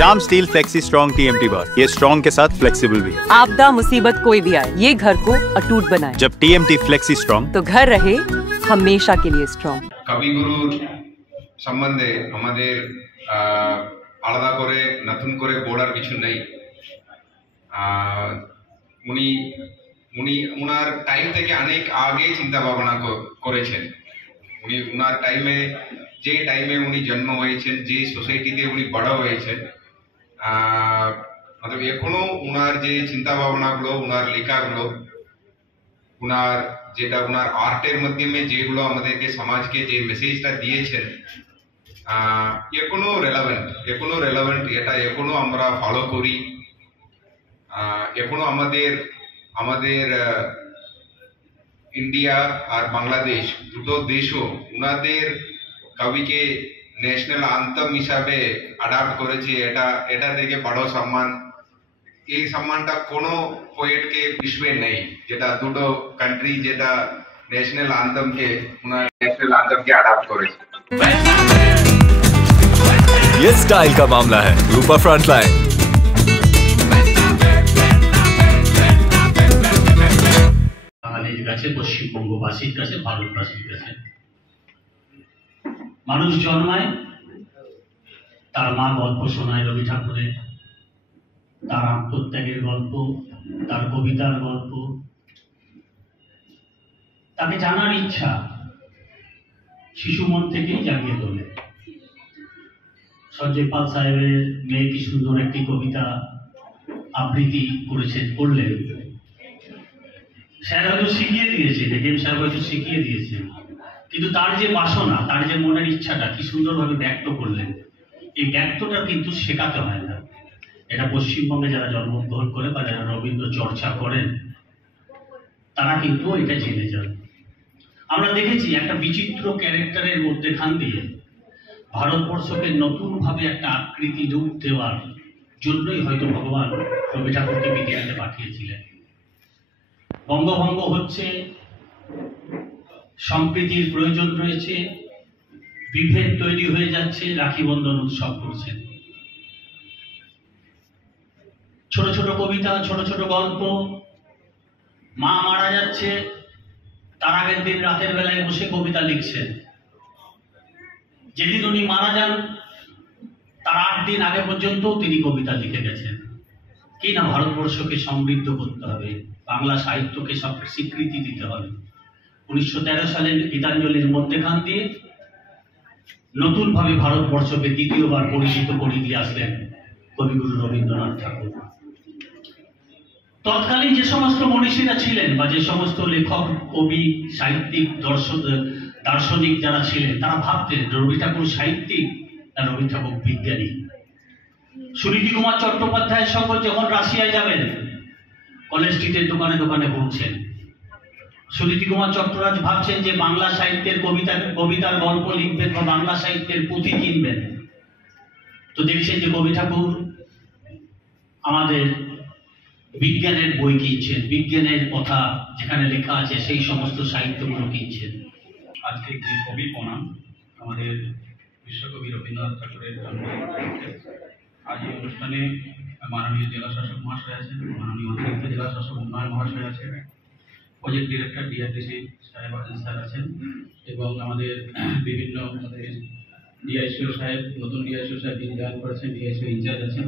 Shyam steel flexi strong TMT बार, ये strong के साथ फ्लेक्सिबल भी है। आपदा मुसीबत कोई भी आए, ये घर को अटूट बनाए। जब टीएमटी फ्लेक्सी स्ट्रॉन्ग, तो घर रहे हमेशा के लिए स्ट्रॉन्ग। কবিগুরুর সম্বন্ধে আমাদের আলাদা করে নতুন করে বলার কিছু নেই। উনি উনি ওনার টাইম থেকে অনেক আগে চিন্তা ভাবনা করেছেন। উনি ওনার টাইমে, যে টাইমে উনি জন্ম হয়েছেন, যে সোসাইটিতে উনি বড় হয়েছেন, मतलब এখনো ওনার যে চিন্তা ভাবনাগুলো, ওনার লেখাগুলো, ওনার যেটা ওনার আর্টের মাধ্যমে যেগুলো আমাদেরকে সমাজকে যে মেসেজটা দিয়েছেন, এখনো রেলেভেন্ট, এটা এখনো আমরা ফলো করি। এখনো আমাদের ইন্ডিয়া আর বাংলাদেশ দুটো দেশও ওনাদের কবিকে ন্যাশনাল আন্তম হিসাবে অ্যাডাপ্ট করেছে। এটা থেকে বড় সম্মান, এই সম্মানটা কোনো পোয়েটকে বিশ্বে নেই, যেটা দুটো কান্ট্রি যেটা ন্যাশনাল আন্তমকে অ্যাডাপ্ট করেছে। ये स्टाइल का मामला है। रूपा फ्रंटलाइन। বাঙালির কাছে, পশ্চিমবঙ্গবাসীর কাছে, ভারতবাসীর কাছে মানুষ জন্মায়, তার মা গল্প শোনায় রবি ঠাকুরের, তার আত্মত্যাগের গল্প, তার কবিতার গল্প, তাকে জানার ইচ্ছা শিশু মন থেকেই জাগিয়ে তোলে। সঞ্জয় পাল সাহেবের মেয়ে কি সুন্দর একটি কবিতা আবৃত্তি করলেন। স্যার হয়তো শিখিয়ে দিয়েছে, এম সাহেব হয়তো শিখিয়ে দিয়েছে, কিন্তু তার যে বাসনা, তার যে মনের ইচ্ছাটা কি সুন্দরভাবে ব্যক্ত করলেন, এই ব্যক্তটা কিন্তু শেখাতে হয় না। এটা পশ্চিমবঙ্গে যারা জন্মগ্রহণ করে বা যারা রবীন্দ্র চর্চা করেন, তারা কিন্তু এটা জেনে যান। আমরা দেখেছি একটা বিচিত্র ক্যারেক্টারের মধ্যেখান দিয়ে ভারতবর্ষকে নতুনভাবে একটা আকৃতি রূপ দেওয়ার জন্যই হয়তো ভগবান রবি ঠাকুরকে পৃথিবীতে পাঠিয়েছিলেন। বঙ্গভঙ্গ হচ্ছে, সম্প্রীতির প্রয়োজন রয়েছে, বিভেদ তৈরি হয়ে যাচ্ছে, রাখি বন্ধন উৎসব করছেন। ছোট ছোট কবিতা, ছোট ছোট গল্প, মা মারা যাচ্ছে, তার আগের দিন রাতের বেলায় বসে কবিতা লিখছেন। যেদিন উনি মারা যান তার 8 দিন আগে পর্যন্ত তিনি কবিতা লিখে গেছেন। কি না, ভারতবর্ষকে সমৃদ্ধ করতে হবে, বাংলা সাহিত্যকে সব স্বীকৃতি দিতে হবে। 1913 সালের গীতাঞ্জলির মধ্যেখান দিয়ে নতুনভাবে ভারতবর্ষকে দ্বিতীয়বার পরিচিত করে দিয়ে আসলেন কবিগুরু রবীন্দ্রনাথ ঠাকুর। তৎকালীন যে সমস্ত মনীষীরা ছিলেন বা যে সমস্ত লেখক, কবি, সাহিত্যিক, দার্শনিক যারা ছিলেন, তারা ভাবতেন রবি ঠাকুর সাহিত্যিক না রবি ঠাকুর বিজ্ঞানী। সুনীতি কুমার চট্টোপাধ্যায়ের সঙ্গে যখন রাশিয়ায় যাবেন, কলেজ স্ট্রিটের দোকানে দোকানে ঘুরছেন, সুনীতি কুমার চট্টরাজ ভাবছেন যে বাংলা সাহিত্যের কবিতার গল্প লিখবেন বা বাংলা সাহিত্যের পুঁথি কিনবেন। তো দেখছেন যে কবি ঠাকুর আমাদের বিজ্ঞানের বই কিনছেন, বিজ্ঞানের কথা যেখানে লেখা আছে সেই সমস্ত সাহিত্যগুলো কিনছেন। আজকে যে কবি প্রণাম, আমাদের বিশ্বকবি রবীন্দ্রনাথ ঠাকুরের জন্ম। আজ এই অনুষ্ঠানে মাননীয় জেলা শাসক মহাশয় আছেন, মাননীয় অতিরিক্ত জেলা শাসক উন্নয়ন মহাশয় আছেন, প্রজেক্ট ডিরেক্টর ডিআরডিসি স্যার আছেন, এবং আমাদের বিভিন্ন ডিআইসিও সাহেব, নতুন ডিআইসিও সাহেব যিনি জয়েন করেছেন, ডিআইসিও ইনচার্জ আছেন।